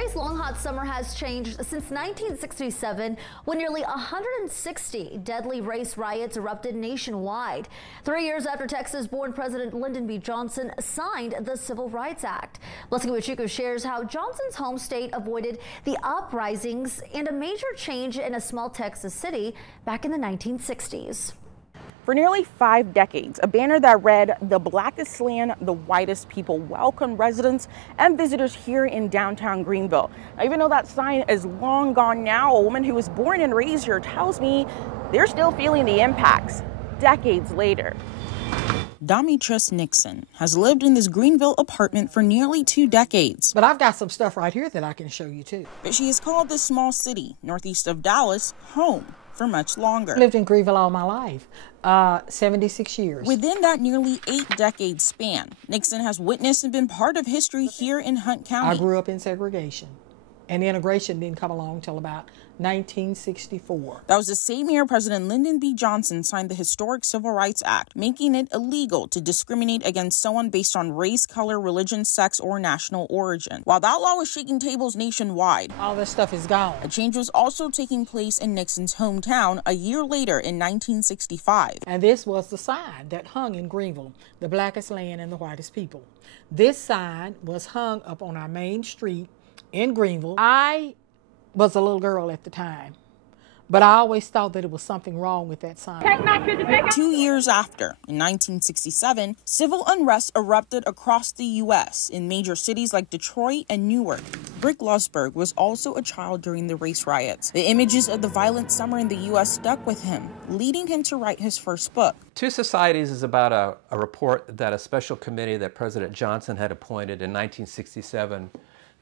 Detroit's long hot summer has changed since 1967, when nearly 160 deadly race riots erupted nationwide. 3 years after Texas-born President Lyndon B. Johnson signed the Civil Rights Act. Blessing Iwuchukwu shares how Johnson's home state avoided the uprisings and a major change in a small Texas city back in the 1960s. For nearly 5 decades, a banner that read, "The blackest land, the whitest people," welcomed residents and visitors here in downtown Greenville. Now, even though that sign is long gone now, a woman who was born and raised here tells me they're still feeling the impacts decades later. Demetrius Nixon has lived in this Greenville apartment for nearly 2 decades. But I've got some stuff right here that I can show you too. But she has called this small city, northeast of Dallas, home for much longer. I lived in Greenville all my life, 76 years. Within that nearly 8-decade span, Nixon has witnessed and been part of history here in Hunt County. I grew up in segregation, and integration didn't come along until about 1964. That was the same year President Lyndon B. Johnson signed the historic Civil Rights Act, making it illegal to discriminate against someone based on race, color, religion, sex, or national origin. While that law was shaking tables nationwide, all this stuff is gone. A change was also taking place in Nixon's hometown a year later in 1965. And this was the sign that hung in Greenville, "The blackest land and the whitest people." This sign was hung up on our main street in Greenville. I was a little girl at the time, but I always thought that it was something wrong with that sign. 2 years after, in 1967, civil unrest erupted across the U.S. in major cities like Detroit and Newark. Rick Lusberg was also a child during the race riots. The images of the violent summer in the U.S. stuck with him, leading him to write his first book. Two Societies is about a report that a special committee that President Johnson had appointed in 1967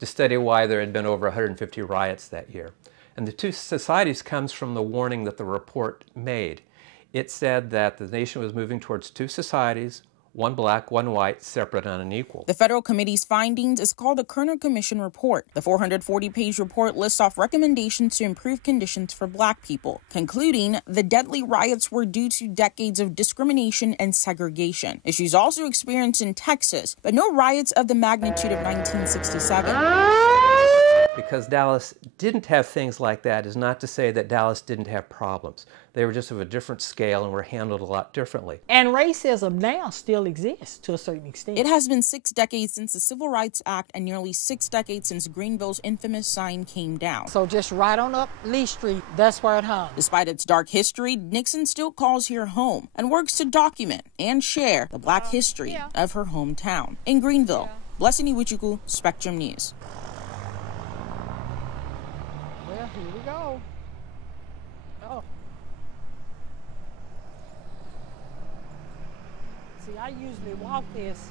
to study why there had been over 150 riots that year. And the Two Societies comes from the warning that the report made. It said that the nation was moving towards two societies, one black, one white, separate and unequal. The federal committee's findings is called the Kerner Commission Report. The 440-page report lists off recommendations to improve conditions for black people, concluding the deadly riots were due to decades of discrimination and segregation. Issues also experienced in Texas, but no riots of the magnitude of 1967. Because Dallas didn't have things like that is not to say that Dallas didn't have problems. They were just of a different scale and were handled a lot differently. And racism now still exists to a certain extent. It has been 6 decades since the Civil Rights Act and nearly 6 decades since Greenville's infamous sign came down. So just right on up Lee Street, that's where it hung. Despite its dark history, Nixon still calls here home and works to document and share the black history of her hometown. In Greenville, Blessing Iwuchukwu, Spectrum News. Well, here we go. Oh. See, I usually walk this